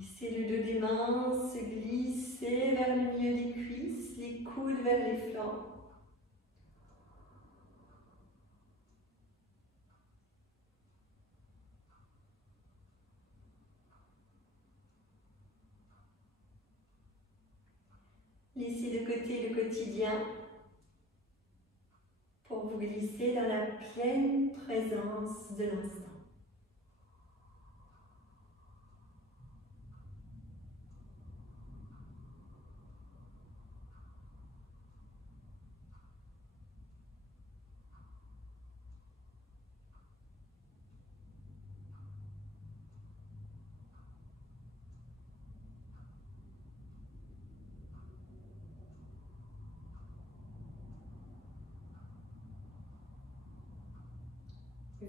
Laissez le dos des mains se glisser vers le milieu des cuisses, les coudes vers les flancs. Laissez de côté le quotidien pour vous glisser dans la pleine présence de l'instant.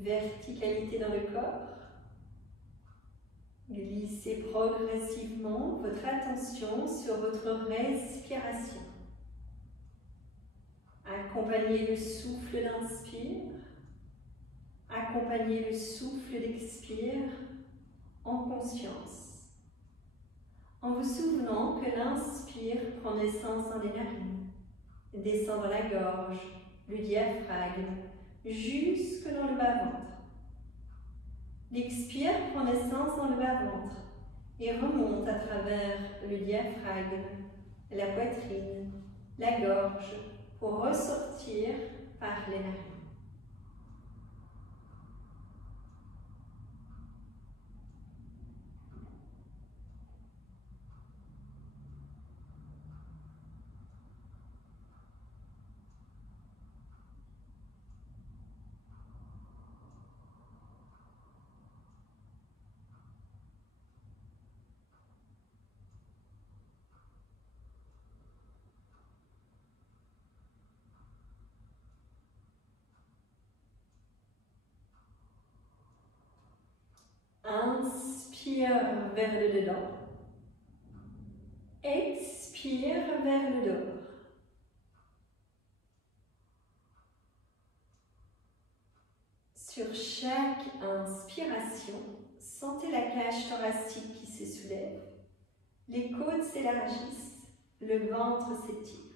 Verticalité dans le corps. Glissez progressivement votre attention sur votre respiration. Accompagnez le souffle d'inspire. Accompagnez le souffle d'expire en conscience. En vous souvenant que l'inspire prend naissance dans les narines, descend dans la gorge, le diaphragme, jusque dans le bas-ventre. L'expire prend naissance dans le bas-ventre et remonte à travers le diaphragme, la poitrine, la gorge pour ressortir par les narines. Inspire vers le dedans. Expire vers le dehors. Sur chaque inspiration, sentez la cage thoracique qui se soulève. Les côtes s'élargissent, le ventre s'étire.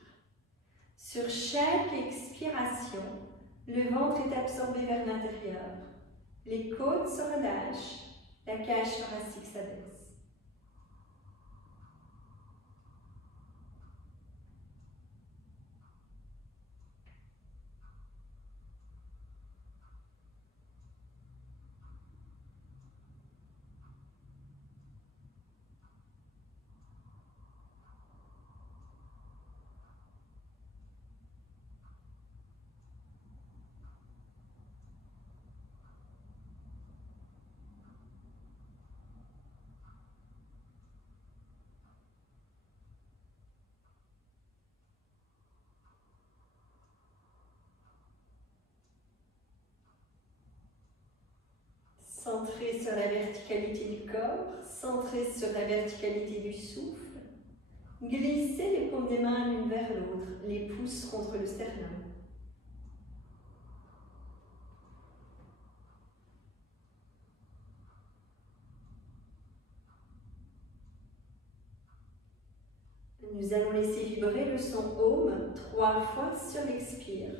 Sur chaque expiration, le ventre est absorbé vers l'intérieur. Les côtes se relâchent, la cage thoracique s'abaisse. Centré sur la verticalité du corps, centré sur la verticalité du souffle. Glissez les paumes des mains l'une vers l'autre, les pouces contre le sternum. Nous allons laisser vibrer le son Om 3 fois sur l'expire.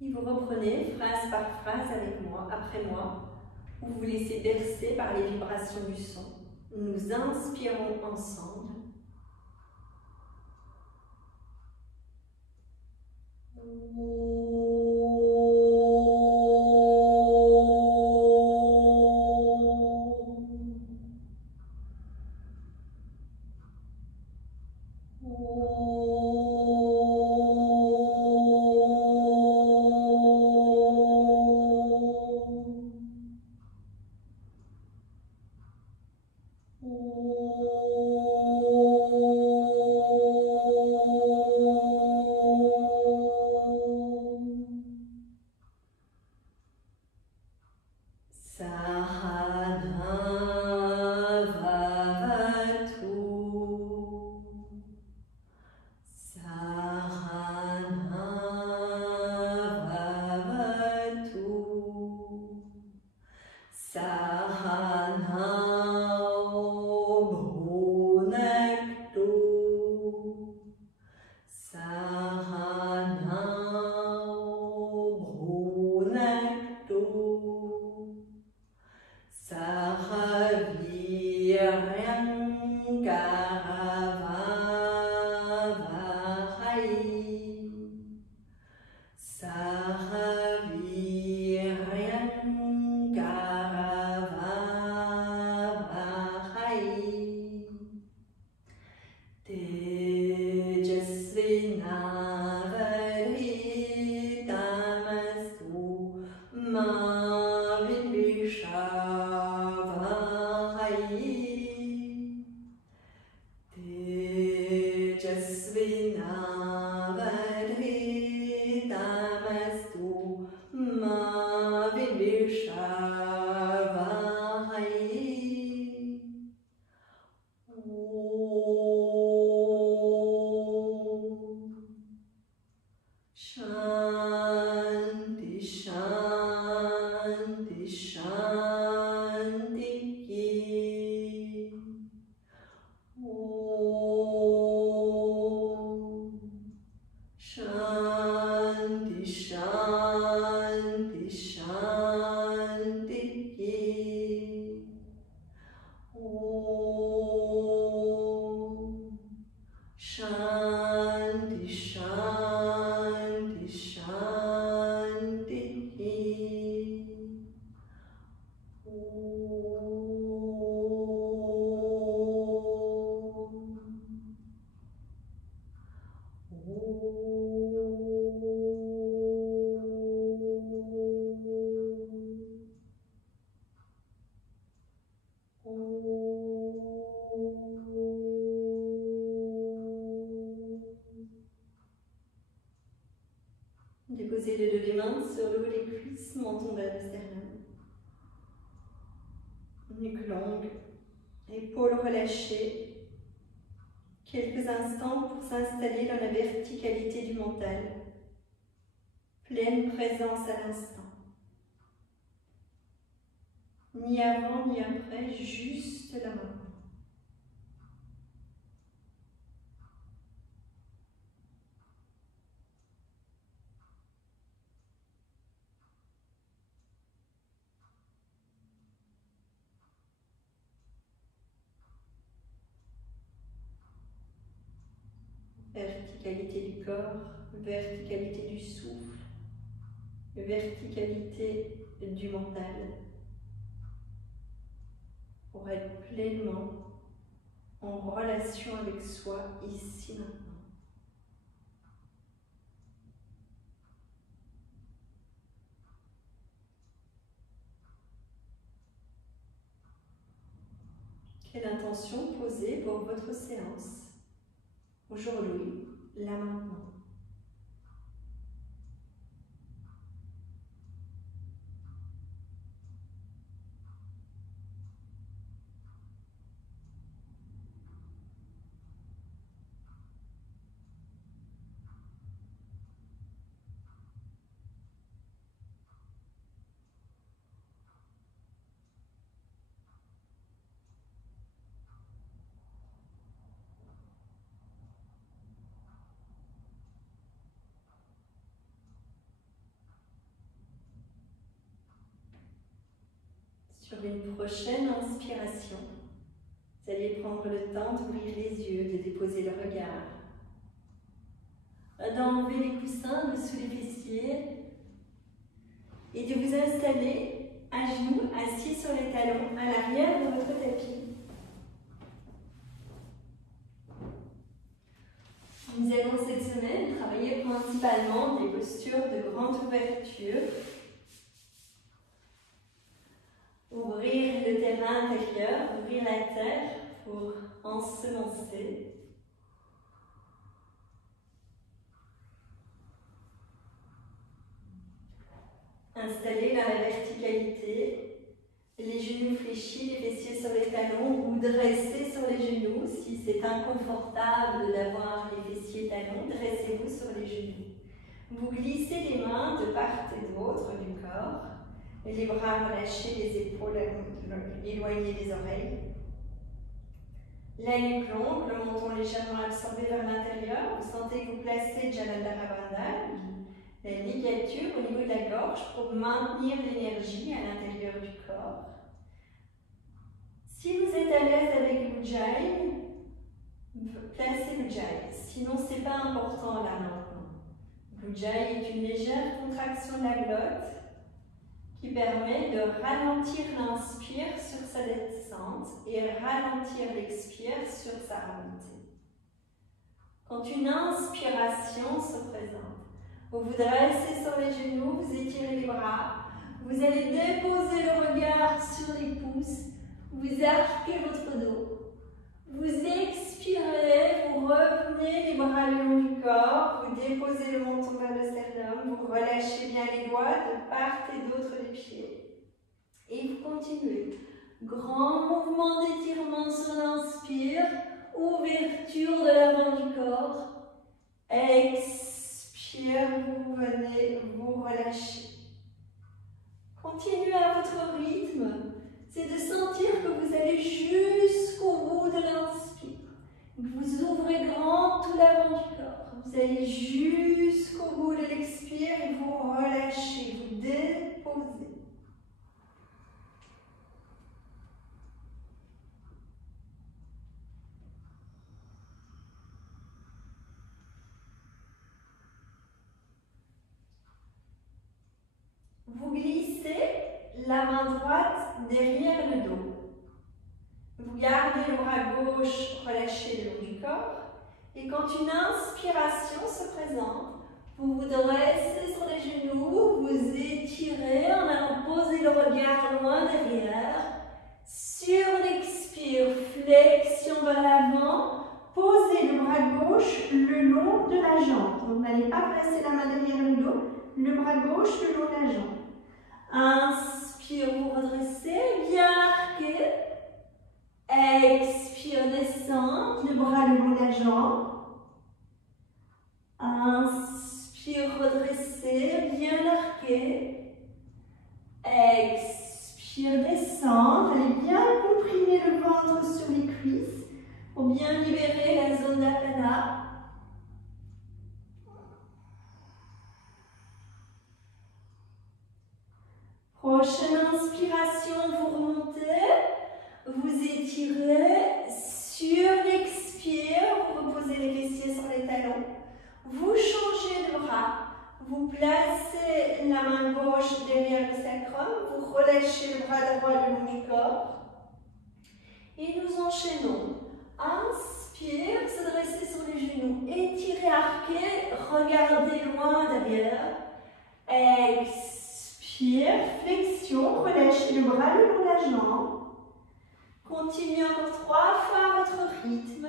Et vous reprenez phrase par phrase avec moi, après moi. Vous vous laissez bercer par les vibrations du son. Nous inspirons ensemble. Ma Vibhishavarayi Tejasvinavadhitamastu Ma Vibhishavarayi Shanti, Shanti, Shanti. Om. Shanti, Shanti, Shanti. Om. Shanti, Shanti, Shanti. Déposez les deux mains sur le haut des cuisses, menton vers le sternum. Nuque longue, épaules relâchées. Quelques instants pour s'installer dans la verticalité du mental. Pleine présence à l'instant. Ni avant ni après, juste là maintenant. Verticalité du corps, verticalité du souffle, verticalité du mental, pour être pleinement en relation avec soi ici maintenant. Quelle intention poser pour votre séance aujourd'hui, là maintenant? Sur une prochaine inspiration, vous allez prendre le temps d'ouvrir les yeux, de déposer le regard, d'enlever les coussins dessous les fessiers et de vous installer à genoux, assis sur les talons, à l'arrière de votre tapis. Nous allons cette semaine travailler principalement des postures de grande ouverture. Ouvrir le terrain intérieur, ouvrir la terre pour ensemencer. Installer dans la verticalité, les genoux fléchis, les fessiers sur les talons ou dressés sur les genoux. Si c'est inconfortable d'avoir les fessiers talons, dressez-vous sur les genoux. Vous glissez les mains de part et d'autre du corps. Les bras relâchés, les épaules éloignées des oreilles. La nuque longue, le menton légèrement absorbé vers l'intérieur. Vous sentez que vous placez Jalandhara Bandha, la ligature au niveau de la gorge pour maintenir l'énergie à l'intérieur du corps. Si vous êtes à l'aise avec l'Ujjayi, placez l'Ujjayi. Sinon, ce n'est pas important là maintenant. L'Ujjayi est une légère contraction de la glotte qui permet de ralentir l'inspire sur sa descente et ralentir l'expire sur sa remontée. Quand une inspiration se présente, vous vous dressez sur les genoux, vous étirez les bras, vous Vous allez déposer le regard sur les pouces. Vous arquez votre dos. Vous expirez, vous revenez les bras le long du corps. Vous déposez le menton vers le sternum. Vous relâchez bien les doigts de part et d'autre des pieds. Et vous continuez. Grand mouvement d'étirement sur l'inspire. Ouverture de l'avant du corps. Expire, vous revenez, vous relâchez. Continuez à votre rythme. C'est de sentir que vous allez jusqu'au bout de l'inspire. Vous ouvrez grand tout l'avant du corps. Vous allez jusqu'au bout de l'expire et vous relâchez, vous déposez. Vous glissez la main droite derrière le dos. Vous gardez le bras gauche relâché le long du corps. Et quand une inspiration se présente, vous vous dressez sur les genoux, vous étirez en allant poser le regard loin derrière. Sur l'expire, flexion vers l'avant. Posez le bras gauche le long de la jambe. Donc, vous n'allez pas placer la main derrière le dos, le bras gauche le long de la jambe. Inspire, vous redressez, bien arqué. Expire, descente, le bras le long de la jambe. Inspire, redressez, bien arqué. Expire, descente. Allez bien comprimer le ventre sur les cuisses pour bien libérer la zone d'apana. Prochaine inspiration, vous remontez, vous étirez. Sur l'expire, vous reposez les fessiers sur les talons. Vous changez de bras. Vous placez la main gauche derrière le sacrum. Vous relâchez le bras droit le long du corps. Et nous enchaînons. Inspire, se dresser sur les genoux. Étirez, arquez, regardez loin derrière. Expire, flexion, relâchez le bras le long de la jambe. Continuez encore 3 fois votre rythme,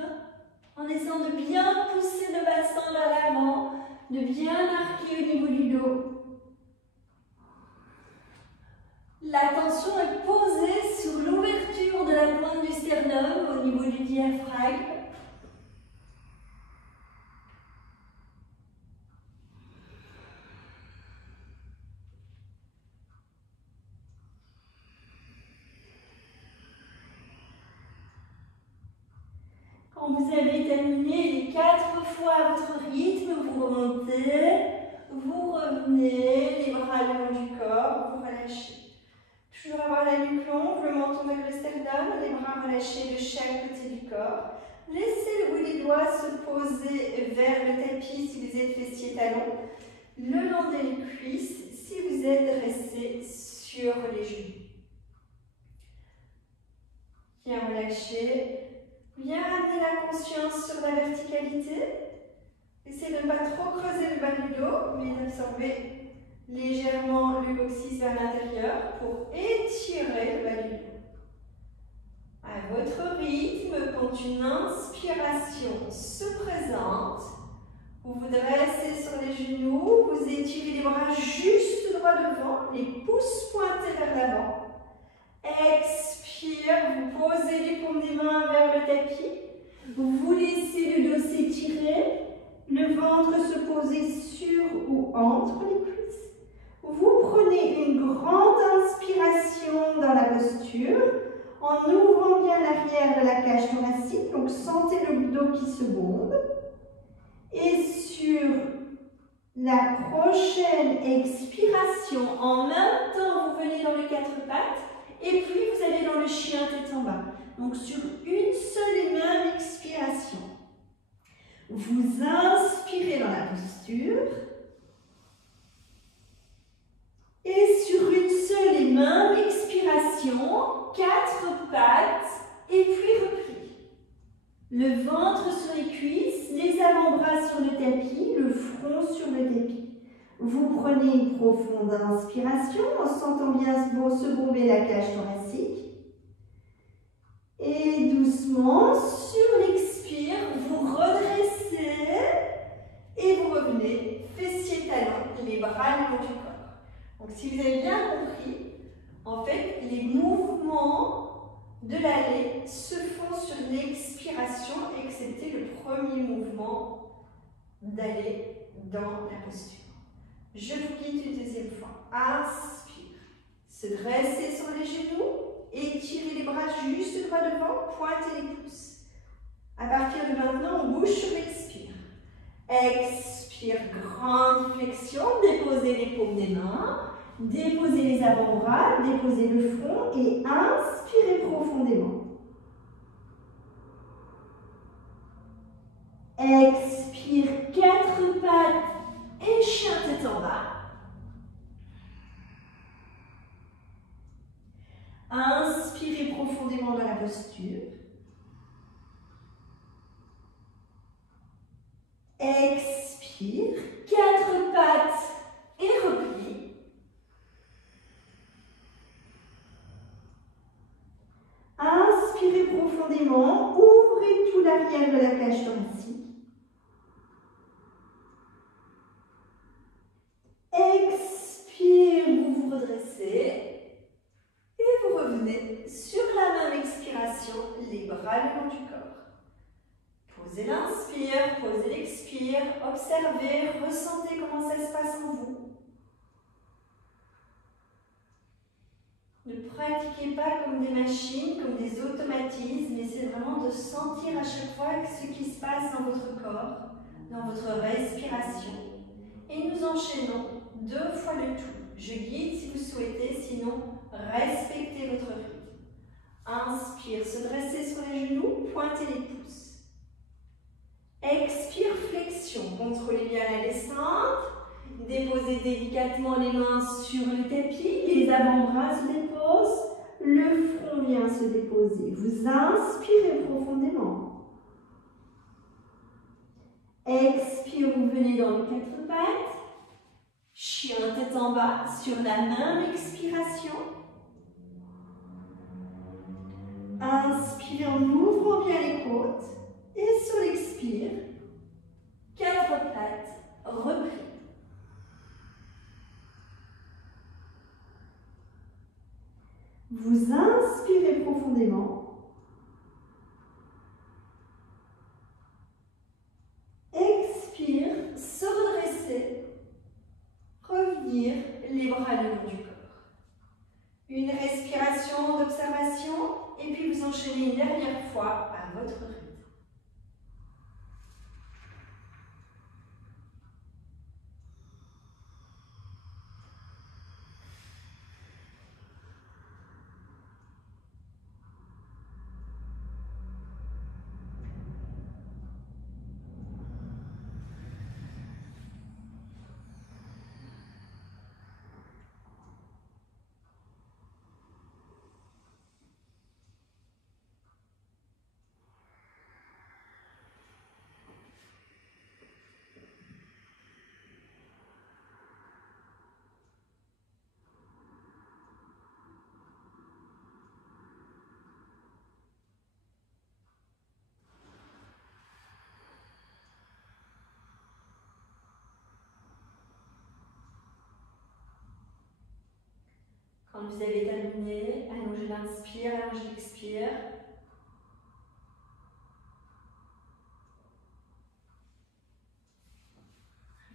en essayant de bien pousser le bassin vers l'avant, de bien arquer au niveau du dos. L'attention est posée sur l'ouverture de la pointe du sternum au niveau du diaphragme. Quand vous avez terminé les 4 fois votre rythme, vous remontez, vous revenez, les bras le long du corps, vous relâchez. Toujours avoir la nuque longue, le menton vers le sternum, les bras relâchés de chaque côté du corps. Laissez le bout des doigts se poser vers le tapis si vous êtes fessier-talon, le long des cuisses si vous êtes dressé sur les genoux. Bien relâché. Bien ramener la conscience sur la verticalité. Essayez de ne pas trop creuser le bas du dos, mais d'absorber légèrement le coccyx vers l'intérieur pour étirer le bas du dos. À votre rythme, quand une inspiration se présente, vous vous dressez sur les genoux, vous étirez les bras juste droit devant, les pouces pointés vers l'avant. Expire, vous posez les paumes des mains vers le tapis. Vous laissez le dos s'étirer, le ventre se poser sur ou entre les cuisses. Vous prenez une grande inspiration dans la posture en ouvrant bien l'arrière de la cage thoracique. Donc sentez le dos qui se bombe. Et sur la prochaine expiration, en même temps, vous venez dans les 4 pattes. Et puis, vous allez dans le chien tête en bas. Donc, sur une seule et même expiration, vous inspirez dans la posture. Et sur une seule et même expiration, 4 pattes, et puis repli. Le ventre sur les cuisses, les avant-bras sur le tapis, le front sur le tapis. Vous prenez une profonde inspiration en sentant bien se bomber la cage thoracique. Et doucement, sur l'expire, vous redressez et vous revenez, fessiers talons, les bras le long du corps. Donc si vous avez bien compris, en fait, les mouvements de l'allée se font sur l'expiration, excepté le premier mouvement d'aller dans la posture. Je vous guide une deuxième fois. Inspire. Se dresser sur les genoux. Étirez les bras juste droit devant. Pointez les pouces. À partir de maintenant, on bouge sur l'expire. Expire. Grande flexion. Déposez les paumes des mains. Déposez les avant-bras. Déposez le front. Et inspirez profondément. Expire. 4 pattes. Et chien tête en bas. Inspirez profondément dans la posture. Expire. 4 pattes et repli. Inspirez profondément. Ouvrez tout l'arrière de la cage thoracique. Expire, vous vous redressez et vous revenez sur la même expiration, les bras le long du corps. Posez l'inspire, posez l'expire, observez, ressentez comment ça se passe en vous. Ne pratiquez pas comme des machines, comme des automatismes, mais c'est vraiment de sentir à chaque fois ce qui se passe dans votre corps, dans votre respiration. Et nous enchaînons 2 fois le tout. Je guide si vous souhaitez, sinon respectez votre rythme. Inspire, se dresser sur les genoux, pointez les pouces. Expire, flexion, contrôlez bien la descente. Déposez délicatement les mains sur le tapis, les avant-bras se déposent, le front vient se déposer. Vous inspirez profondément. Expire, vous venez dans les 4 pattes. Chien tête en bas sur la même expiration. Inspire en ouvrant bien les côtes. Et sur l'expire, 4 pattes, repris. Vous inspirez profondément. Expire, se redresser. Revenir, les bras le long du corps. Une respiration d'observation et puis vous enchaînez une dernière fois à votre rythme. Quand vous avez terminé, allongez l'inspire, allongez l'expire.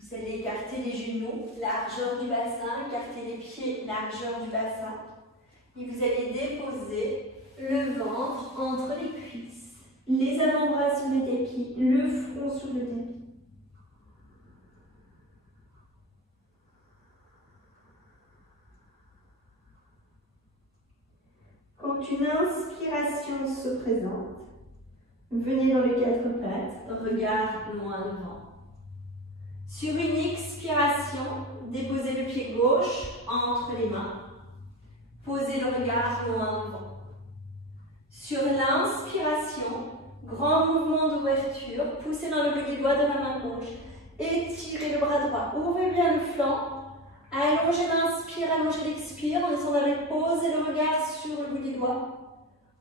Vous allez écarter les genoux, largeur du bassin, écarter les pieds, largeur du bassin. Et vous allez déposer le ventre entre les cuisses, les avant-bras sur le tapis, le front sur le tapis. Quand une inspiration se présente, venez dans les 4 pattes, regard loin devant. Sur une expiration, déposez le pied gauche entre les mains. Posez le regard loin devant. Sur l'inspiration, grand mouvement d'ouverture, poussez dans le bout des doigts de la main gauche. Étirez le bras droit, ouvrez bien le flanc. Allongez l'inspire, allongez l'expire. En descendant avec posez le regard sur le bout des doigts.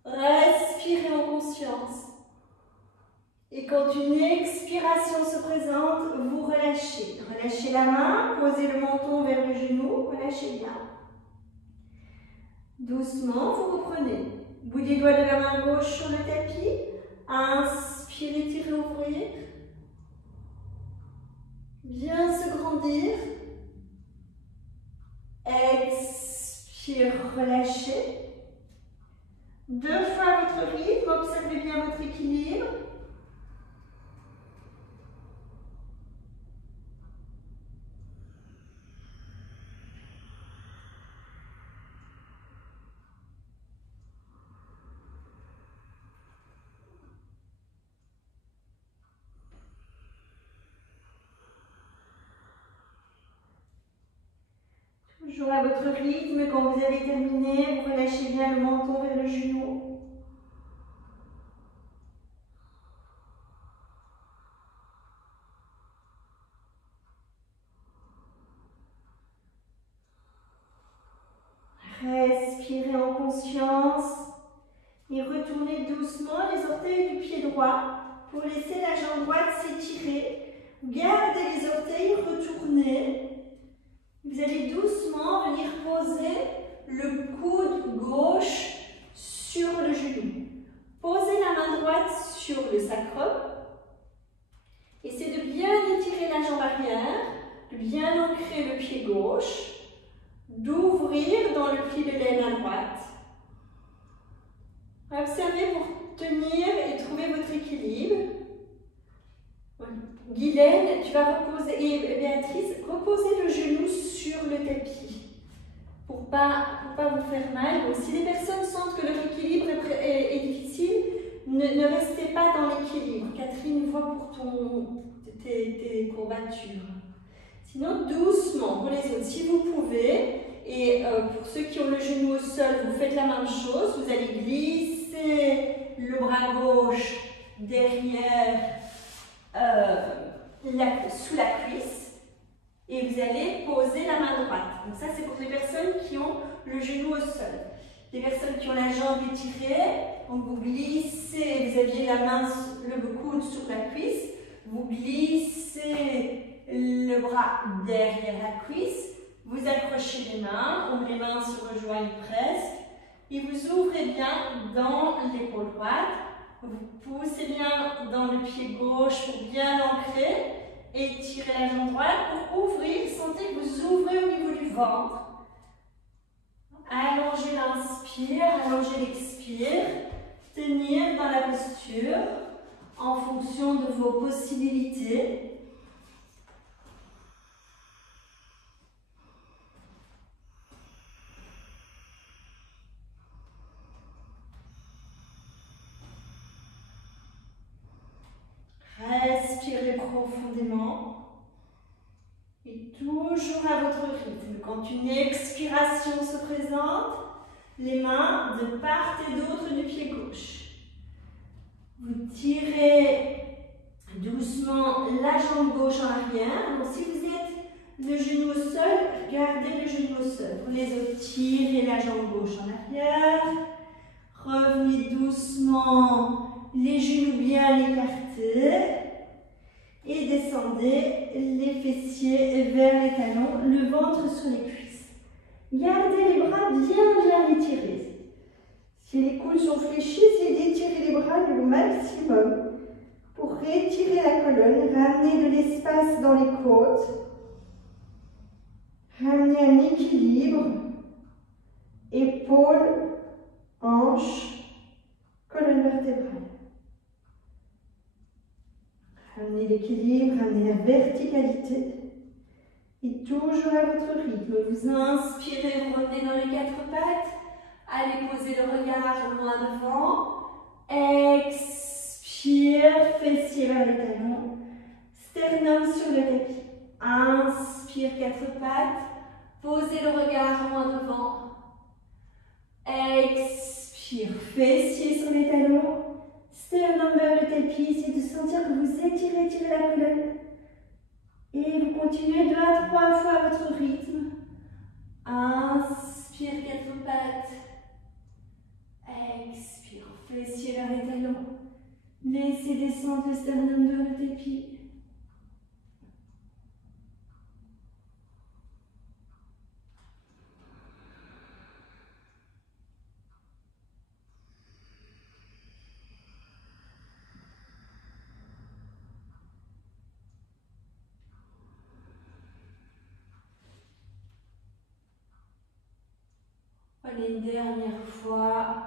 Respirez en conscience. Et quand une expiration se présente, vous relâchez. Relâchez la main, posez le menton vers le genou, relâchez bien. Doucement, vous reprenez. Bout des doigts de la main gauche sur le tapis. Inspirez, étirez, ouvrir. Bien se grandir. Expire, relâchez. 2 fois votre rythme, observez bien votre équilibre. Toujours à votre rythme, quand vous avez terminé, vous relâchez bien le menton vers le genou. Respirez en conscience et retournez doucement les orteils du pied droit pour laisser la jambe droite s'étirer. Gardez les orteils, retournez. Vous allez doucement venir poser le coude gauche sur le genou. Posez la main droite sur le sacrum. Essayez de bien étirer la jambe arrière, de bien ancrer le pied gauche, d'ouvrir dans le pli de l'aine à droite. Observez pour tenir et trouver votre équilibre. Guylaine, tu vas reposer, et Béatrice, reposez le genou sur le tapis pour pas vous faire mal. Donc, si les personnes sentent que leur équilibre est difficile, ne restez pas dans l'équilibre. Catherine voit pour tes courbatures. Sinon, doucement pour les autres, si vous pouvez. Et pour ceux qui ont le genou au sol, vous faites la même chose. Vous allez glisser le bras gauche derrière, sous la cuisse. Et vous allez poser la main droite. Donc ça, c'est pour les personnes qui ont le genou au sol. Les personnes qui ont la jambe étirée, donc vous glissez, vous aviez la main, le coude sur la cuisse. Vous glissez le bras derrière la cuisse. Vous accrochez les mains, où les mains se rejoignent presque, et vous ouvrez bien dans l'épaule droite. Vous poussez bien dans le pied gauche pour bien l'ancrer, étirez la jambe droite pour ouvrir. Sentez que vous ouvrez au niveau du ventre. Allongez l'inspire, allongez l'expire. Tenir dans la posture en fonction de vos possibilités. Respirez profondément et toujours à votre rythme. Quand une expiration se présente, les mains de part et d'autre du pied gauche. Vous tirez doucement la jambe gauche en arrière. Donc si vous êtes le genou au sol, gardez le genou au sol. Pour les autres, tirez la jambe gauche en arrière. Revenez doucement, les genoux bien écartés. Et descendez les fessiers vers les talons, le ventre sur les cuisses. Gardez les bras bien étirés. Si les coudes sont fléchis, essayez d'étirer les bras le maximum pour rétirer la colonne, ramener de l'espace dans les côtes, ramener un équilibre, épaules, hanches, colonne vertébrale. Ramenez l'équilibre, ramenez la verticalité. Et toujours à votre rythme. Vous inspirez, vous revenez dans les 4 pattes. Allez poser le regard loin devant. Expire, fessiers vers les talons. Sternum sur le tapis. Inspire, 4 pattes. Posez le regard loin devant. Expire, fessiers sur les talons. Sternum vers le tapis, essayez de sentir que vous étirez la colonne. Et vous continuez 2 à 3 fois à votre rythme. Inspire 4 pattes. Expire, fessiers vers les talons. Laissez descendre le sternum vers le tapis. Prenez une dernière fois.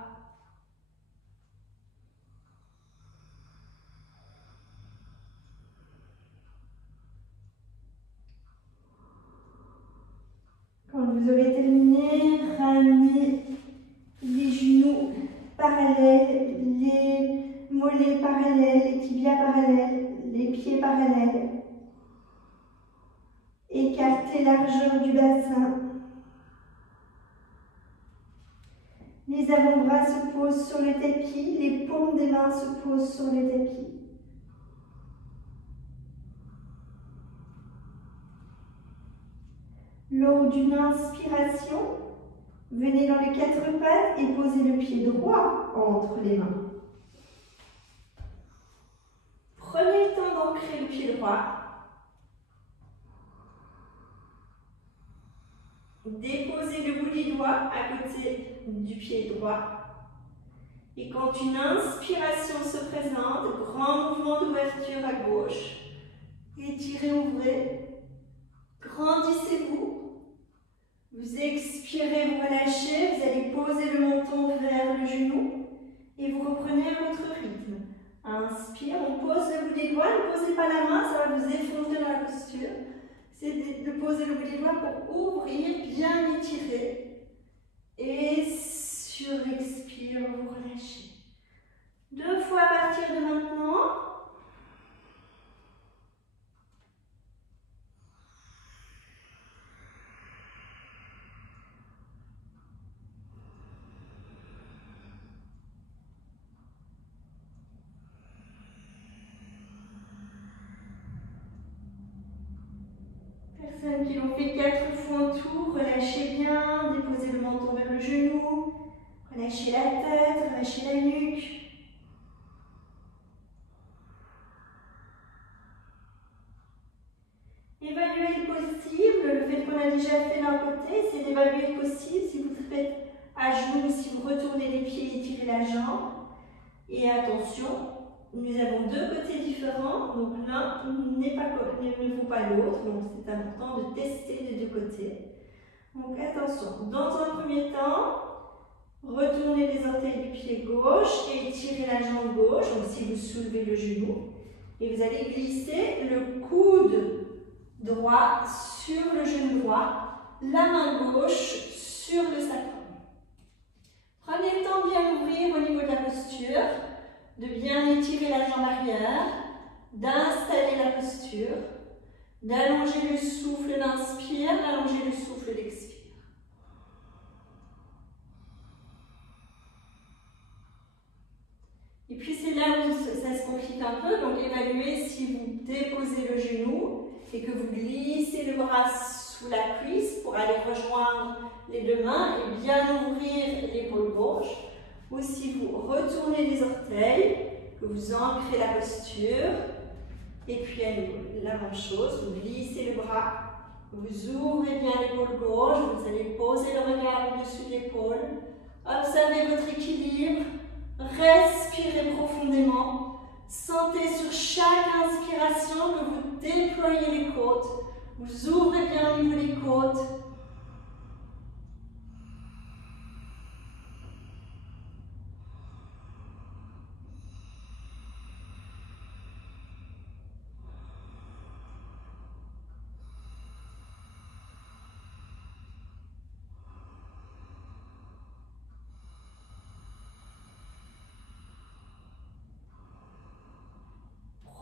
Quand vous aurez terminé, ramenez les genoux parallèles, les mollets parallèles, les tibias parallèles, les pieds parallèles. Écartez largeur du bassin. Les avant-bras se posent sur le tapis, les paumes des mains se posent sur le tapis. Lors d'une inspiration, venez dans les 4 pattes et posez le pied droit entre les mains. Prenez le temps d'ancrer le pied droit. Déposez le bout des doigts à côté du pied droit. Et quand une inspiration se présente, grand mouvement d'ouverture à gauche. Étirez, ouvrez. Grandissez-vous. Vous expirez, vous relâchez. Vous allez poser le menton vers le genou. Et vous reprenez à votre rythme. Inspire, on pose le bout des doigts. Ne posez pas la main, ça va vous effondrer dans la posture. C'est de poser le bout des doigts pour ouvrir, bien étirer. Et sur expire, vous relâchez. 2 fois à partir de maintenant. Personnes qui l'ont fait 4 fois en tout, relâchez bien, déposez le menton vers le genou, relâchez la tête, relâchez la nuque. Évaluez le possible, le fait qu'on a déjà fait d'un côté, c'est d'évaluer le possible. Si vous faites à genoux, si vous retournez les pieds, étirez la jambe. Et attention, nous avons 2 côtés différents, donc l'un ne vaut pas l'autre, donc c'est important de tester des 2 côtés. Donc attention, dans un premier temps, retournez les orteils du pied gauche et étirez la jambe gauche, donc si vous soulevez le genou, et vous allez glisser le coude droit sur le genou droit, la main gauche sur le sacrum. Prenez le temps de bien ouvrir au niveau de la posture, de bien étirer la jambe arrière, d'installer la posture, d'allonger le souffle d'inspire, d'allonger le souffle d'expire. Et puis c'est là où ça se complique un peu, donc évaluez si vous déposez le genou et que vous glissez le bras sous la cuisse pour aller rejoindre les 2 mains et bien ouvrir l'épaule gauche, ou si vous retournez les orteils, que vous ancrez la posture, et puis la même chose, vous glissez le bras, vous ouvrez bien l'épaule gauche, vous allez poser le regard au-dessus de l'épaule, observez votre équilibre, respirez profondément, sentez sur chaque inspiration que vous déployez les côtes, vous ouvrez bien au niveau des côtes.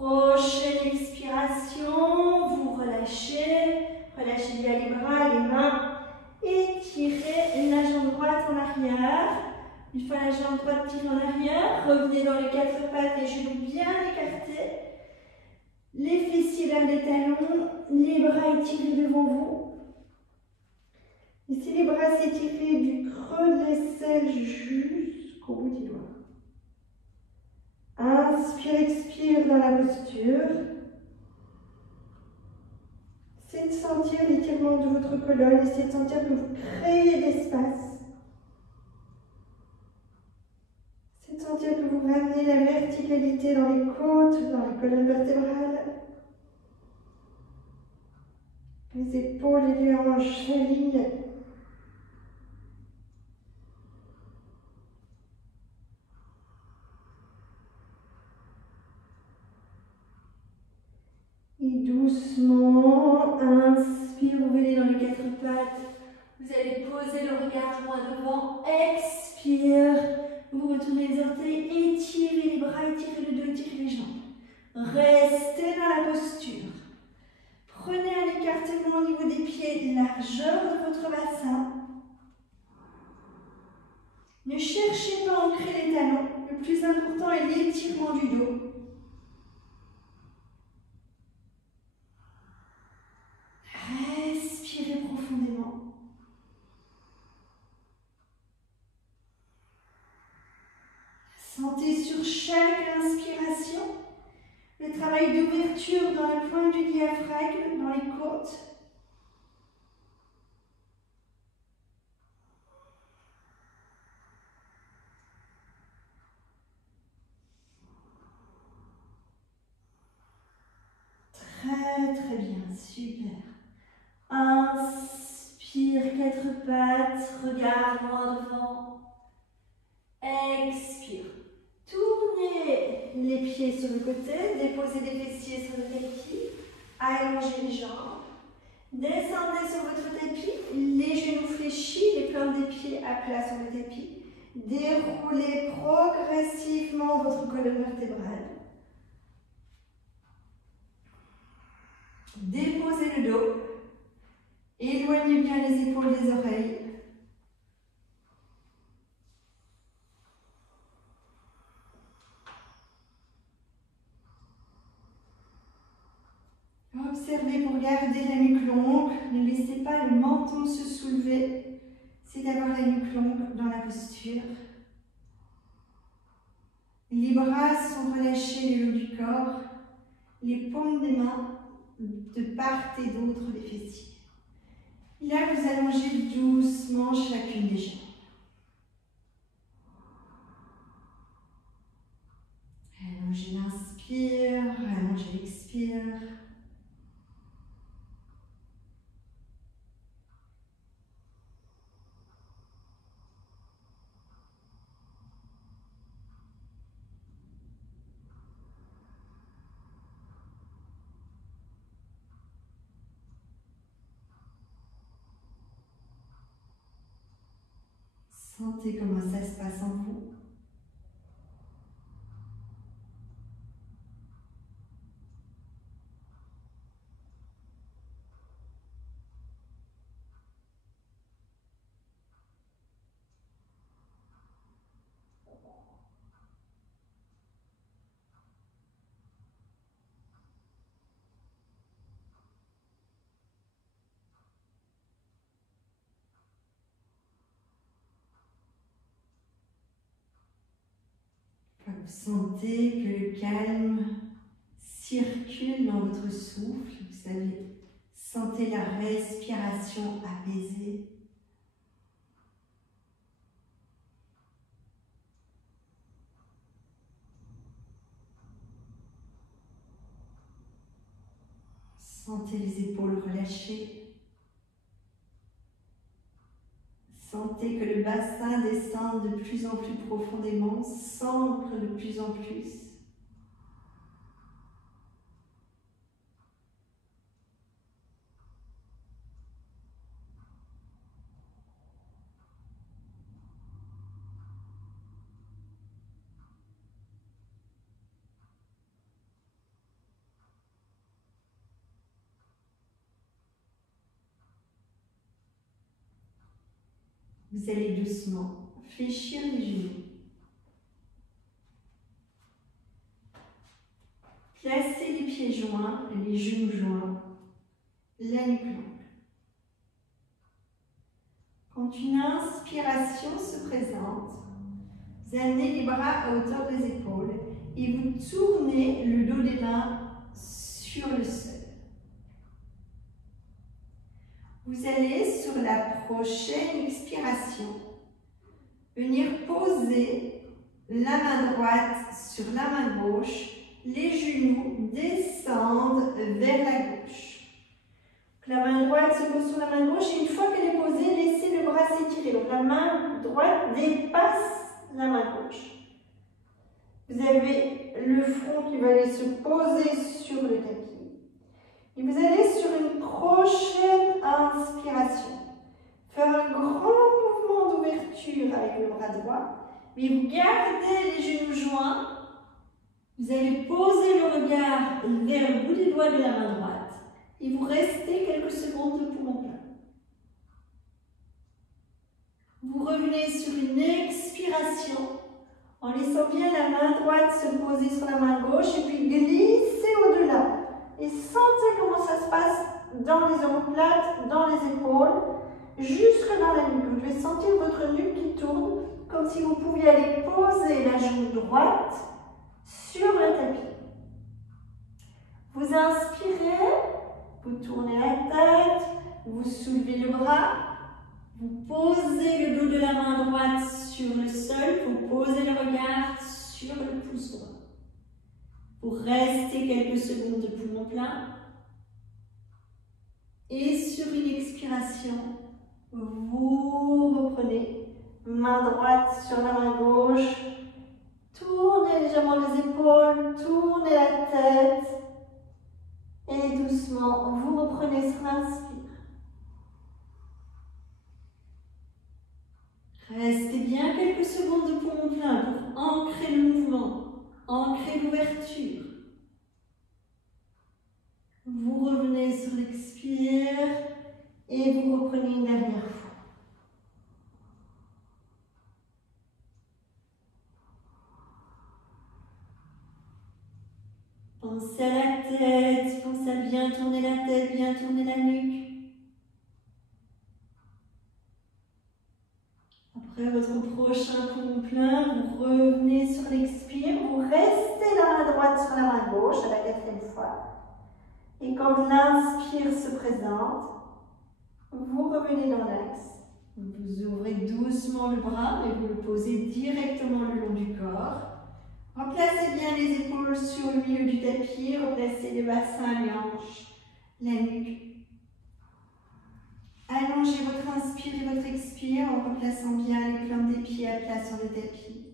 Prochaine expiration, vous relâchez, relâchez bien les bras, les mains, étirez la jambe droite en arrière. Une fois la jambe droite tirée en arrière, revenez dans les 4 pattes, les genoux bien écartés. Les fessiers vers les talons, les bras étirés devant vous. Laissez les bras s'étirer du creux de l'aisselle jusqu'au bout des doigts. Inspire, expire dans la posture. Essayez de sentir l'étirement de votre colonne, essayez de sentir que vous créez de l'espace. Essayez de sentir que vous ramenez la verticalité dans les côtes, dans la colonne vertébrale. Les épaules et les hanches s'alignent. Et doucement, inspire, vous venez dans les quatre pattes. Vous allez poser le regard loin devant. Expire. Vous retournez les orteils, étirez les bras, étirez le dos, étirez les jambes. Restez dans la posture. Prenez un écartement au niveau des pieds, largeur de votre bassin. Ne cherchez pas à ancrer les talons. Le plus important est l'étirement du dos. Respirez profondément. Sentez sur chaque inspiration le travail d'ouverture dans la pointe du diaphragme, dans les côtes. Très bien, super. Inspire, quatre pattes, regard loin devant. Expire. Tournez les pieds sur le côté, déposez les fessiers sur le tapis, allongez les jambes. Descendez sur votre tapis, les genoux fléchis, les plantes des pieds à plat sur le tapis. Déroulez progressivement votre colonne vertébrale. Déposez le dos. Éloignez bien les épaules des oreilles. Observez pour garder la nuque longue. Ne laissez pas le menton se soulever. C'est d'avoir la nuque longue dans la posture. Les bras sont relâchés le long du corps. Les paumes des mains de part et d'autre des fessiers. Là, vous allongez doucement chacune des jambes. Allongez l'inspire, allongez l'expire. Sentez comment ça se passe en vous. Vous sentez que le calme circule dans votre souffle, vous savez, sentez la respiration apaisée. Sentez les épaules relâchées. Sentez que le bassin descend de plus en plus profondément, s'ancre de plus en plus. Vous allez doucement fléchir les genoux. Placez les pieds joints. joints, les genoux joints, la nuque longue. Quand une inspiration se présente, vous amenez les bras à hauteur des épaules et vous tournez le dos des mains sur le sol. Vous allez, sur la prochaine expiration, venir poser la main droite sur la main gauche, les genoux descendent vers la gauche. La main droite se pose sur la main gauche et une fois qu'elle est posée, laissez le bras s'étirer. Donc la main droite dépasse la main gauche. Vous avez le front qui va aller se poser sur le tapis. Et vous allez sur une prochaine inspiration faire un grand mouvement d'ouverture avec le bras droit, mais vous gardez les genoux joints. Vous allez poser le regard vers le bout des doigts de la main droite et vous restez quelques secondes de poumon plein. Vous revenez sur une expiration en laissant bien la main droite se poser sur la main gauche et puis glisser au-delà. Et sentez comment ça se passe dans les omoplates, dans les épaules, jusque dans la nuque. Vous devez sentir votre nuque qui tourne comme si vous pouviez aller poser la joue droite sur le tapis. Vous inspirez, vous tournez la tête, vous soulevez le bras, vous posez le dos de la main droite sur le sol, vous posez le regard sur le pouce droit. Vous restez quelques secondes de poumon plein. Et sur une expiration, vous reprenez, main droite sur la main gauche, tournez légèrement les épaules, tournez la tête et doucement, vous reprenez sur l'inspire. Restez bien quelques secondes de poumon plein pour ancrer le mouvement, ancrer l'ouverture. Vous revenez sur l'expire et vous reprenez une dernière fois. Pensez à la tête, pensez à bien tourner la tête, bien tourner la nuque. Après votre prochain poumon plein, vous revenez sur l'expire, vous restez la main droite sur la main gauche à la 4e fois. Et quand l'inspire se présente, vous revenez dans l'axe. Vous ouvrez doucement le bras et vous le posez directement le long du corps. Replacez bien les épaules sur le milieu du tapis, replacez le bassin, les hanches, la nuque. Allongez votre inspire et votre expire en replaçant bien les plantes des pieds à plat sur le tapis.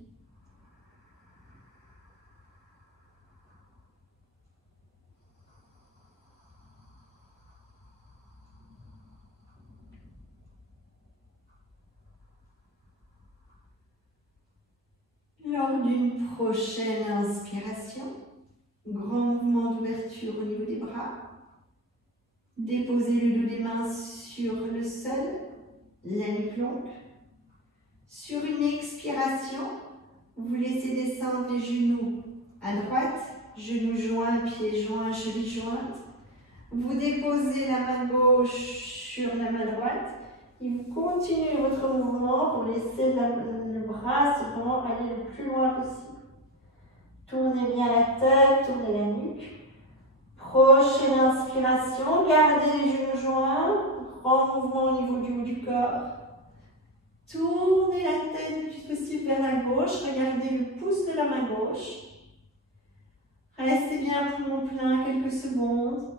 Lors d'une prochaine inspiration, grand mouvement d'ouverture au niveau des bras. Déposez le dos des mains sur le sol, la nuque longue. Sur une expiration, vous laissez descendre les genoux à droite, genoux joints, pieds joints, chevilles jointes. Vous déposez la main gauche sur la main droite et vous continuez votre mouvement pour laisser le bras vraiment aller le plus loin possible. Tournez bien la tête, tournez la nuque. Prochaine inspiration, gardez les genoux joints, grand mouvement au niveau du haut du corps. Tournez la tête le plus possible vers la gauche, regardez le pouce de la main gauche. Restez bien poumon plein quelques secondes.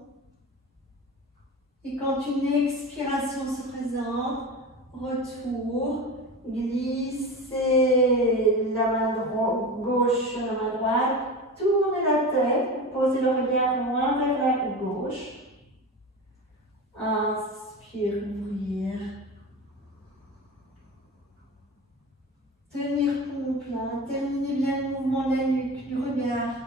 Et quand une expiration se présente, retour, glissez la main gauche sur la main droite, tournez la tête, posez le regard loin vers la gauche. Inspire, ouvrir. Tenir poumon plein, terminez bien le mouvement de la nuque, du regard.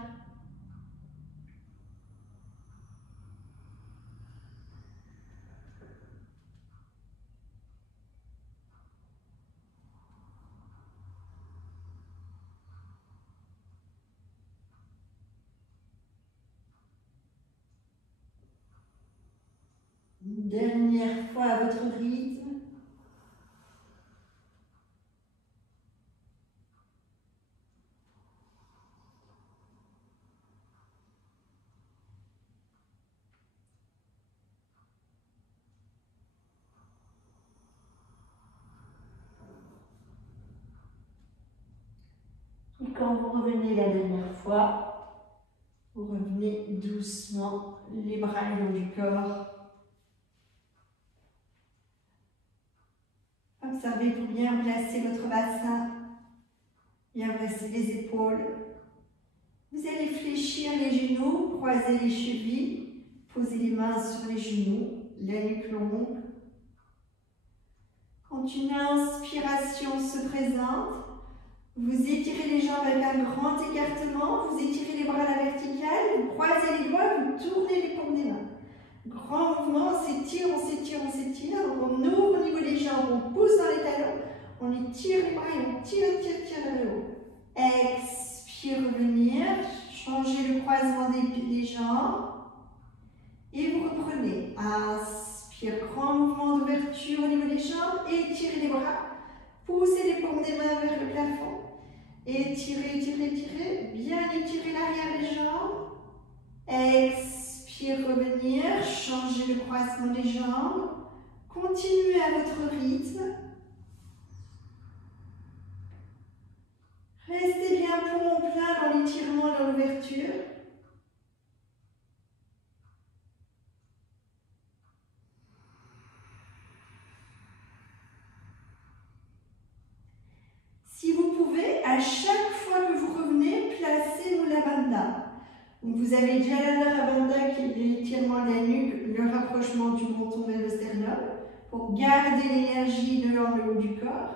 Une dernière fois à votre rythme. Et quand vous revenez la dernière fois, vous revenez doucement, les bras le long du corps. Observez pour bien placer votre bassin, bien placer les épaules. Vous allez fléchir les genoux, croiser les chevilles, poser les mains sur les genoux, la nuque longue. Quand une inspiration se présente, vous étirez les jambes avec un grand écartement, vous étirez les bras à la verticale, vous croisez les doigts, vous tournez les paumes des mains. Grand mouvement, on s'étire, on s'étire, on s'étire. On ouvre au niveau des jambes, on pousse dans les talons, on étire les bras et on tire, tire, tire vers le haut. Expire, revenir, changez le croisement des jambes et vous reprenez. Inspire, grand mouvement d'ouverture au niveau des jambes, étirez les bras, poussez les paumes des mains vers le plafond. Étirez, étirez, étirez, bien étirez l'arrière des jambes. Expire, revenir, changez le croisement des jambes. Continuez à votre rythme. Restez bien poumon plein dans l'étirement et dans l'ouverture. Si vous pouvez, à chaque fois que vous revenez, placez Mula Bandha. Donc vous avez Jalandhara Bandha qui est l'étirement de la nuque, le rapprochement du menton vers le sternum pour garder l'énergie de le haut du corps.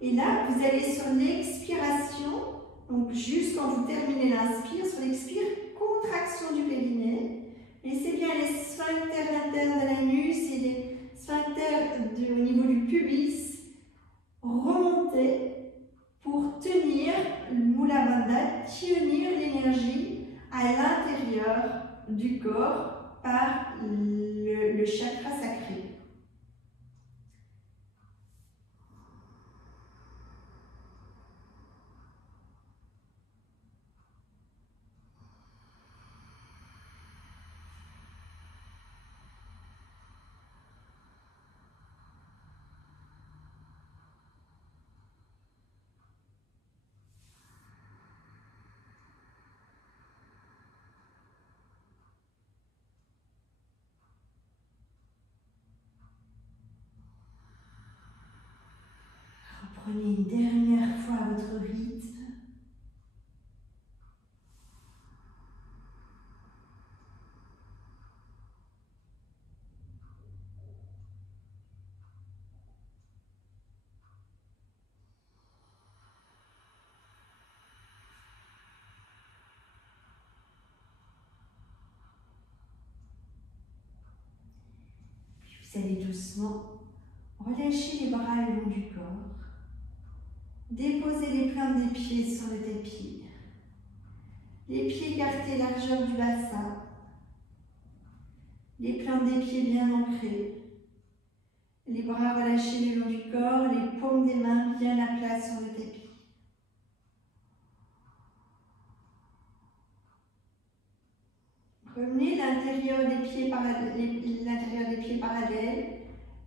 Et là, vous allez sur l'expiration, donc juste quand vous terminez l'inspire, sur l'expire, contraction du périnée. Laissez bien les sphincters internes de l'anus et les sphincters au niveau du pubis remonter pour tenir le Mula Bandha, tenir l'énergie à l'intérieur du corps par le chakra sacré. Reprenez une dernière fois à votre rythme. Vous allez doucement relâcher les bras le long du corps. Déposez les plantes des pieds sur le tapis. Les pieds écartés, largeur du bassin. Les plantes des pieds bien ancrées. Les bras relâchés le long du corps, les paumes des mains bien à plat sur le tapis. Remenez l'intérieur des pieds parallèles.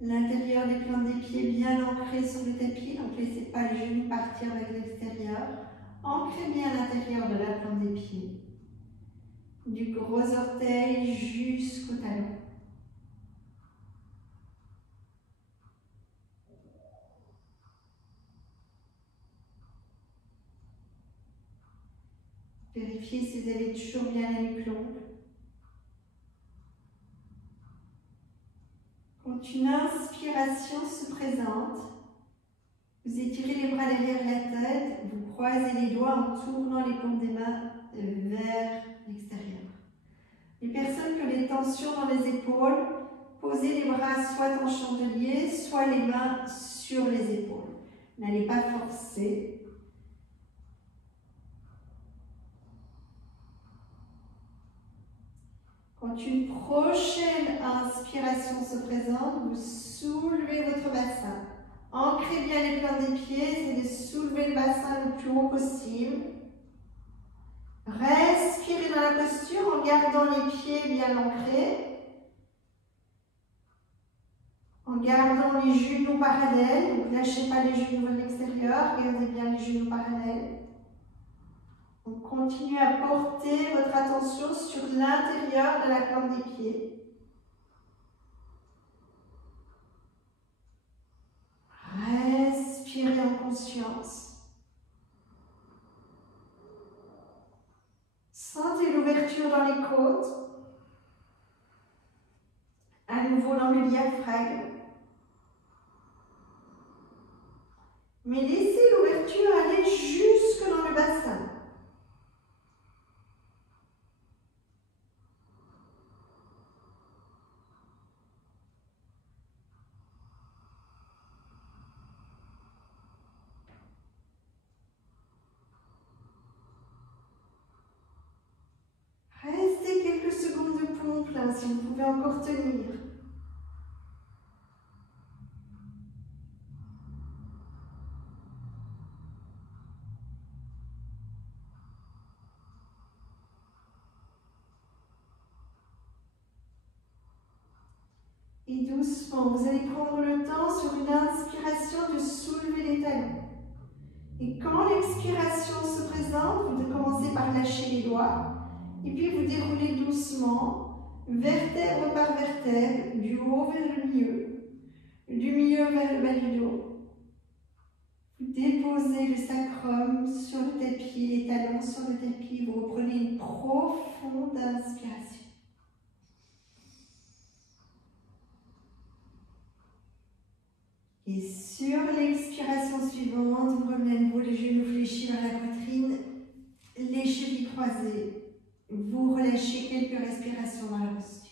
L'intérieur des plantes des pieds bien ancrés sur le tapis, donc ne laissez pas les genoux partir vers l'extérieur. Ancrez bien l'intérieur de la plante des pieds, du gros orteil jusqu'au talon. Vérifiez si vous avez toujours bien la nuque longue. Quand une inspiration se présente, vous étirez les bras derrière la tête, vous croisez les doigts en tournant les paumes des mains vers l'extérieur. Les personnes qui ont des tensions dans les épaules, posez les bras soit en chandelier, soit les mains sur les épaules. N'allez pas forcer. Quand une prochaine inspiration se présente, vous soulevez votre bassin. Ancrez bien les plans des pieds, essayez de soulever le bassin le plus haut possible. Respirez dans la posture en gardant les pieds bien ancrés. En gardant les genoux parallèles, donc lâchez pas les genoux vers l'extérieur, gardez bien les genoux parallèles. Donc continuez à porter votre attention sur l'intérieur de la plante des pieds. Respirez en conscience. Sentez l'ouverture dans les côtes. À nouveau dans le diaphragme. Mais laissez l'ouverture aller jusque dans le bassin. Restez quelques secondes de pompe là, si vous pouvez encore tenir. Et doucement, vous allez prendre le temps sur une inspiration de soulever les talons. Et quand l'expiration se présente, vous commencez par lâcher les doigts. Et puis vous déroulez doucement, vertèbre par vertèbre, du haut vers le milieu, du milieu vers le bas du dos. Vous déposez le sacrum sur le tapis, les talons sur le tapis. Vous reprenez une profonde inspiration. Et sur l'expiration suivante, vous revenez à nouveau les genoux fléchis vers la poitrine, les chevilles croisées. Vous relâchez quelques respirations dans la posture.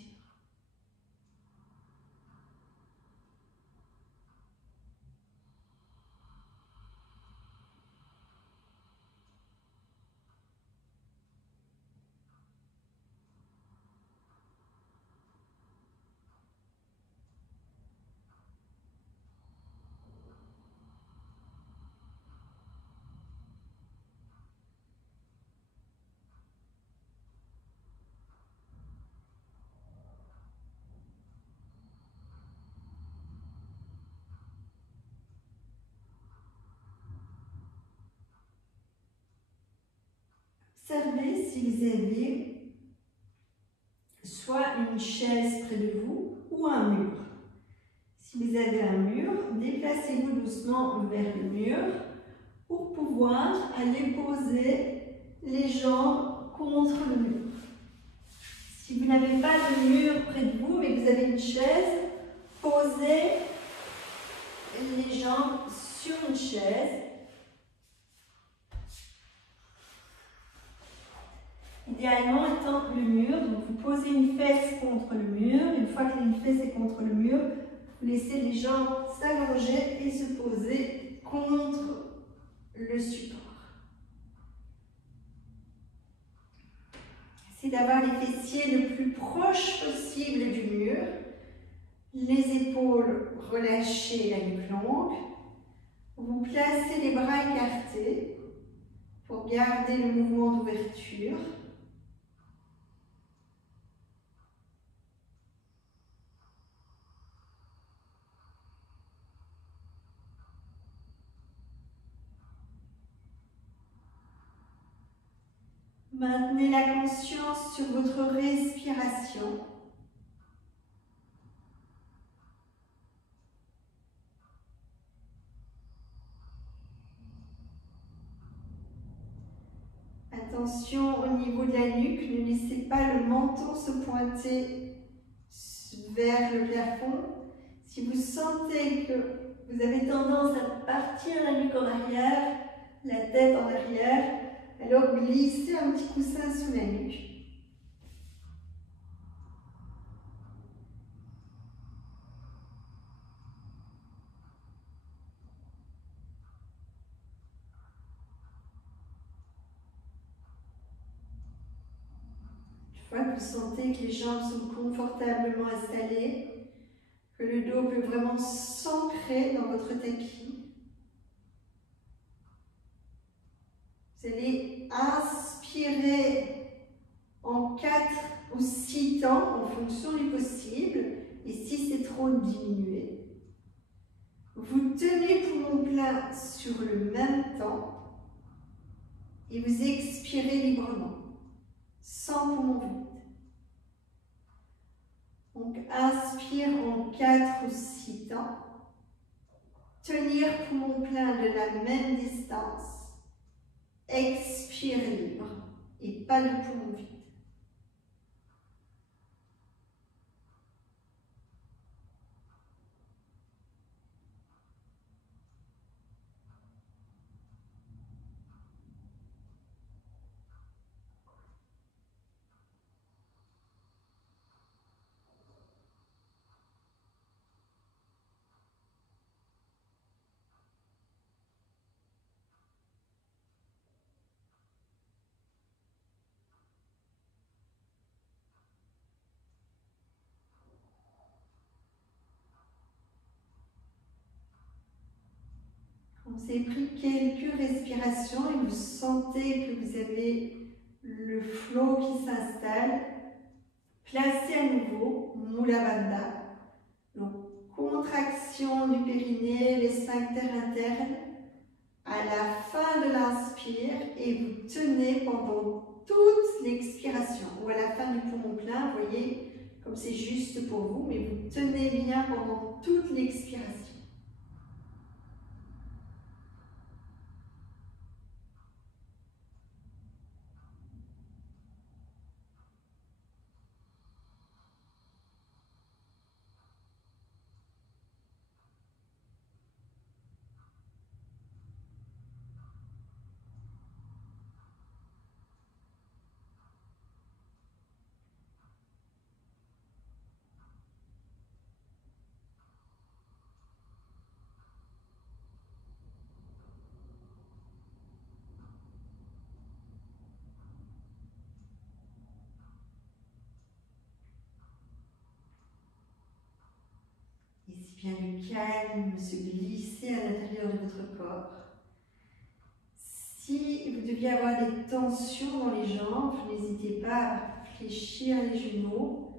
Observez si vous avez soit une chaise près de vous ou un mur. Si vous avez un mur, déplacez-vous doucement vers le mur pour pouvoir aller poser les jambes contre le mur. Si vous n'avez pas de mur près de vous, mais que vous avez une chaise, posez les jambes sur une chaise. Idéalement étant le mur, donc vous posez une fesse contre le mur. Une fois que une fesse est contre le mur, vous laissez les jambes s'allonger et se poser contre le support. Essayez d'avoir les fessiers le plus proche possible du mur. Les épaules relâchées, la nuque longue. Vous placez les bras écartés pour garder le mouvement d'ouverture. Maintenez la conscience sur votre respiration. Attention au niveau de la nuque, ne laissez pas le menton se pointer vers le plafond. Si vous sentez que vous avez tendance à partir la nuque en arrière, la tête en arrière, alors glissez un petit coussin sous la nuque. fois que vous sentez que les jambes sont confortablement installées, que le dos peut vraiment s'ancrer dans votre tapis, vous allez inspirer en 4 ou 6 temps en fonction du possible, et si c'est trop, diminuer. Vous tenez poumon plein sur le même temps et vous expirez librement, sans poumon vide. Donc, inspire en 4 ou 6 temps. Tenir poumon plein de la même distance. Expire libre et pas de poumon vide. Vous avez pris quelques respirations et vous sentez que vous avez le flot qui s'installe. Placez à nouveau Mula Bandha. Donc, contraction du périnée, les sphincters internes. À la fin de l'inspire et vous tenez pendant toute l'expiration. Ou à la fin du poumon plein, vous voyez, comme c'est juste pour vous, mais vous tenez bien pendant toute l'expiration. Bien du calme se glisser à l'intérieur de votre corps. Si vous deviez avoir des tensions dans les jambes, n'hésitez pas à fléchir les genoux.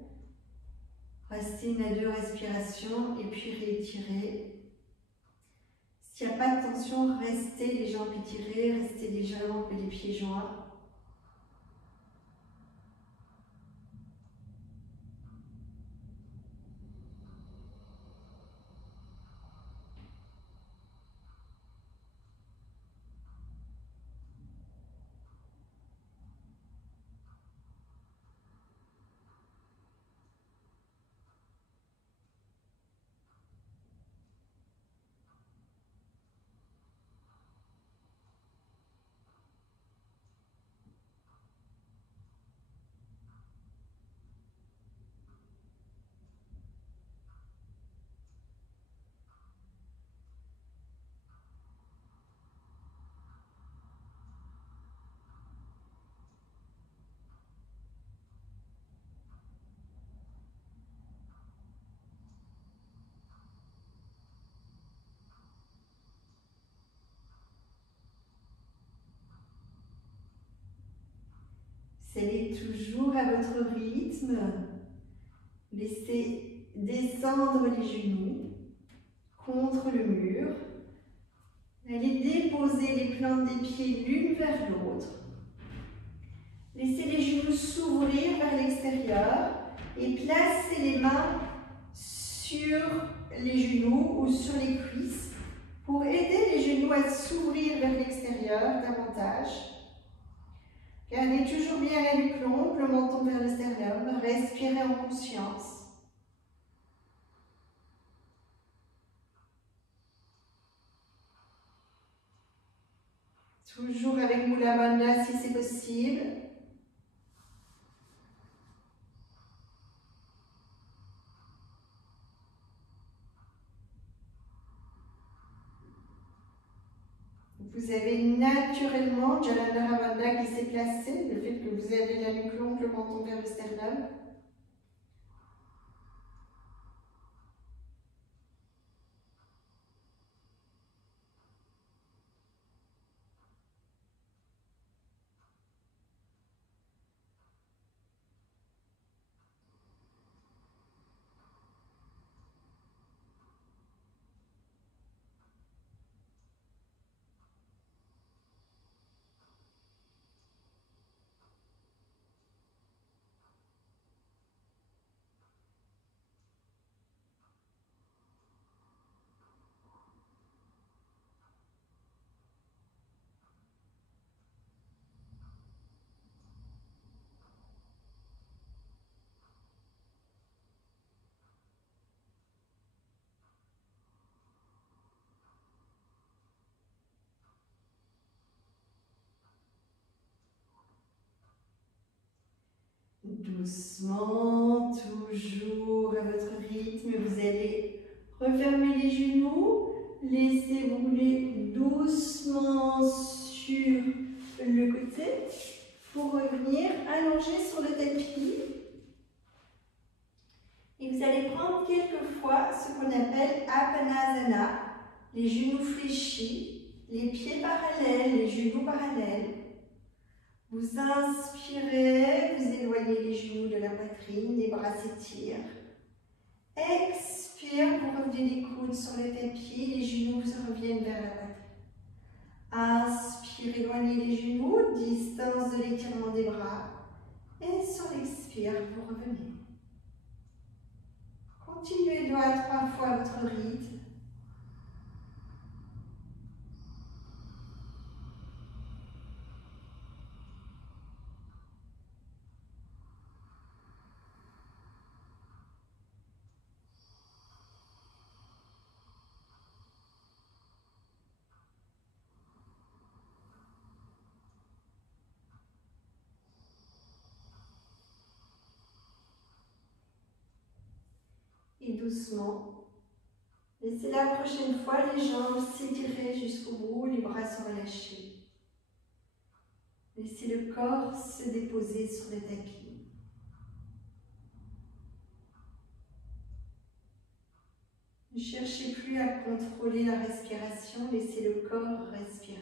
Restez 1 à 2 respirations et puis réétirer. S'il n'y a pas de tension, restez les jambes étirées, restez les jambes et les pieds joints. Allez toujours à votre rythme. Laissez descendre les genoux contre le mur. Allez déposer les plantes des pieds l'une vers l'autre. Laissez les genoux s'ouvrir vers l'extérieur et placez les mains sur les genoux ou sur les cuisses pour aider les genoux à s'ouvrir vers l'extérieur davantage. Gardez toujours bien la nuque longue, le menton vers le sternum. Respirez en conscience. Toujours avec Mula Bandha si c'est possible. Vous avez naturellement Jalandhara Bandha qui s'est placé, le fait que vous avez la nuque longue, le menton vers le sternum. Doucement, toujours à votre rythme, vous allez refermer les genoux, laissez rouler doucement sur le côté pour revenir allongé sur le tapis. Et vous allez prendre quelquefois ce qu'on appelle Apanasana, les genoux fléchis, les pieds parallèles, les genoux parallèles. Vous inspirez, vous éloignez les genoux de la poitrine, les bras s'étirent. Expire, vous revenez les coudes sur le tapis, les genoux se reviennent vers la poitrine. Inspire, éloignez les genoux, distance de l'étirement des bras. Et sur l'expire, vous revenez. Continuez 2 à 3 fois votre rythme. Et doucement, laissez la prochaine fois les jambes s'étirer jusqu'au bout, les bras se relâcher. Laissez le corps se déposer sur le tapis. Ne cherchez plus à contrôler la respiration, laissez le corps respirer.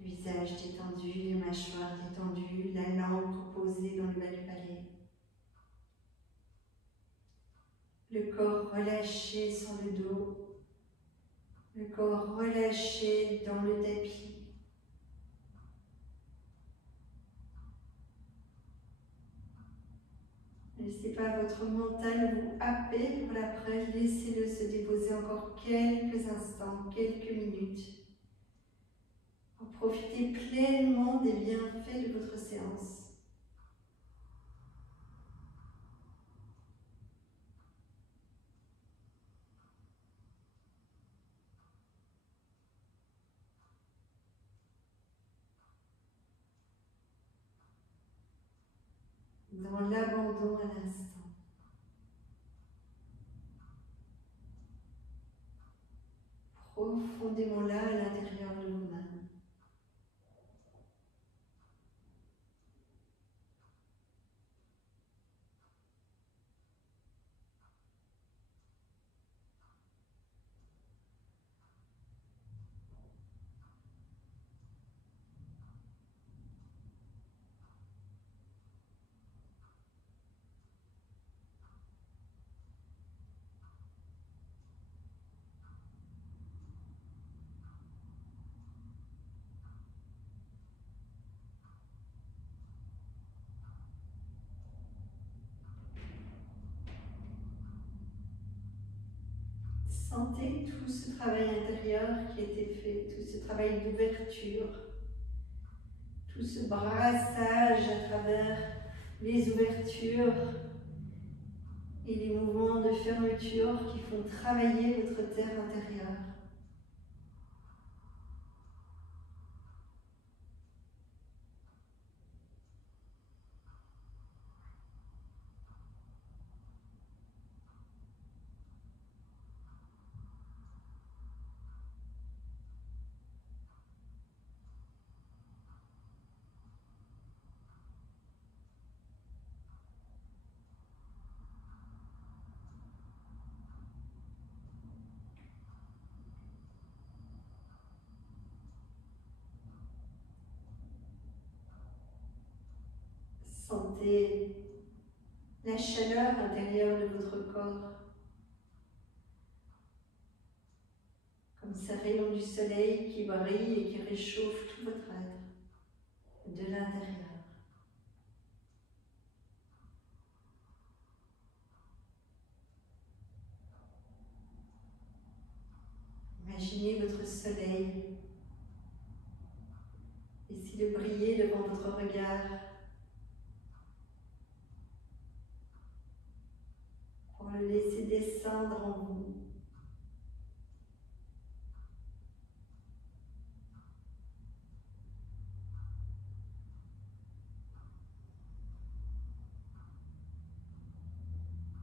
Le visage détendu, les mâchoires détendues, la langue reposée dans le bas du palais. Le corps relâché sur le dos, le corps relâché dans le tapis. Ne laissez pas votre mental vous happer pour l'après, laissez-le se déposer encore quelques instants, quelques minutes. Pour profiter pleinement des bienfaits de votre séance. Dans l'abandon à l'instant. Profondément là à l'intérieur de vous-même. Sentez tout ce travail intérieur qui a été fait, tout ce travail d'ouverture, tout ce brassage à travers les ouvertures et les mouvements de fermeture qui font travailler votre terre intérieure. Sentez la chaleur intérieure de votre corps, comme ces rayons du soleil qui brillent et qui réchauffent tout votre être, de l'intérieur. Imaginez votre soleil, laissez-le briller devant votre regard, pour le laisser descendre en vous.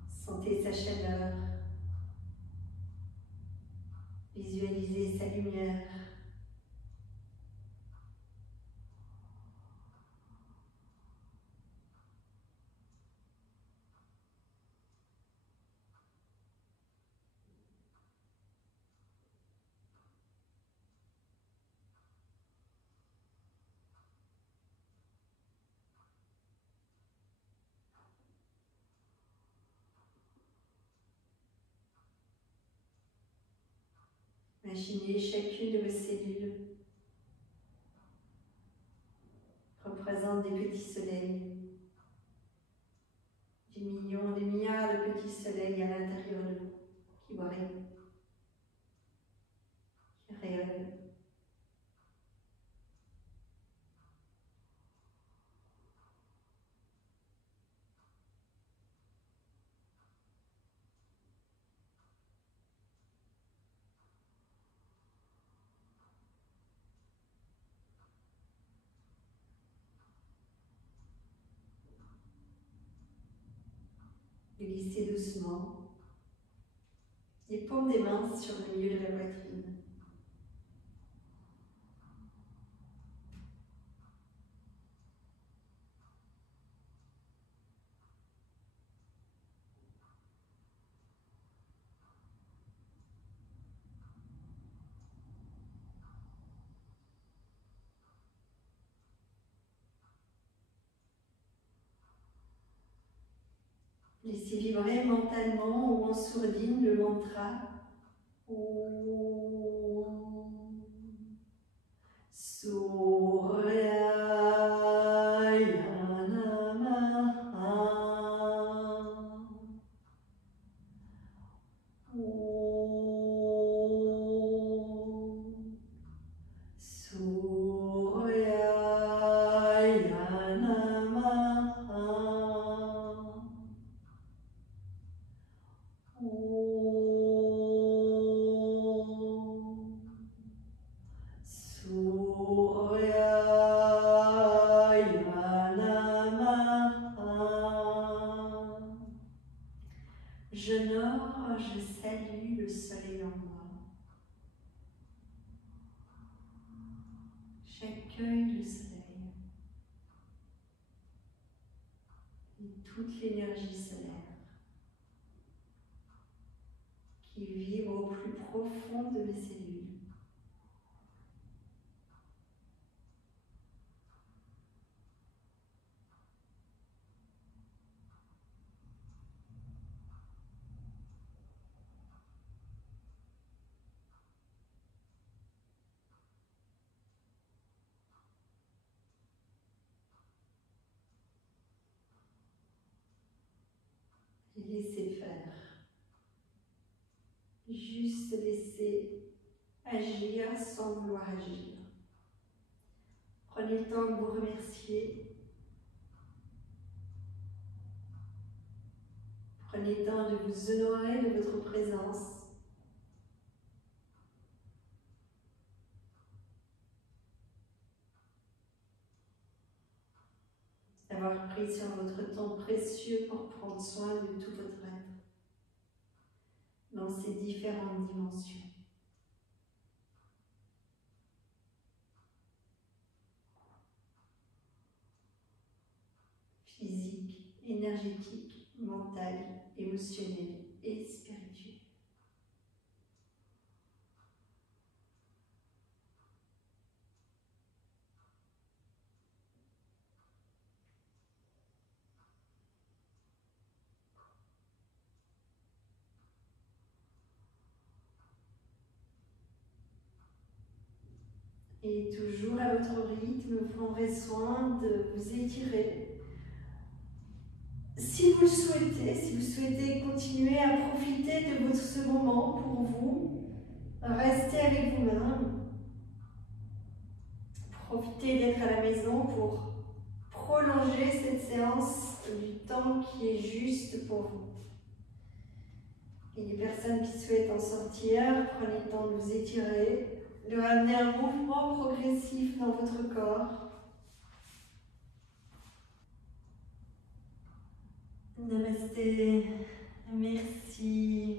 Sentez sa chaleur, visualisez sa lumière. Imaginez chacune de vos cellules représente des petits soleils, des millions, des milliards de petits soleils à l'intérieur de vous, qui brillent, qui rayonnent. Glissez doucement les paumes des mains sur le milieu de la poitrine. Laissez vibrer mentalement ou en sourdine le mantra Om Suryaya Namaha. Om Suryaya Namaha. J'honore, je salue le soleil en moi. J'accueille le soleil et toute l'énergie solaire qui vibre au plus profond de mes cellules. Et laissez faire. Juste laisser agir sans vouloir agir. Prenez le temps de vous remercier. Prenez le temps de vous honorer de votre présence. D'avoir pris sur votre temps précieux pour prendre soin de tout votre être dans ces différentes dimensions. Physique, énergétique, mentale, émotionnelle et spirituelle. Et toujours à votre rythme, vous prendrez soin de vous étirer. Si vous le souhaitez, si vous souhaitez continuer à profiter de ce moment pour vous, restez avec vous-même. Profitez d'être à la maison pour prolonger cette séance du temps qui est juste pour vous. Et les personnes qui souhaitent en sortir, prenez le temps de vous étirer, de ramener un mouvement progressif dans votre corps. Namasté, merci.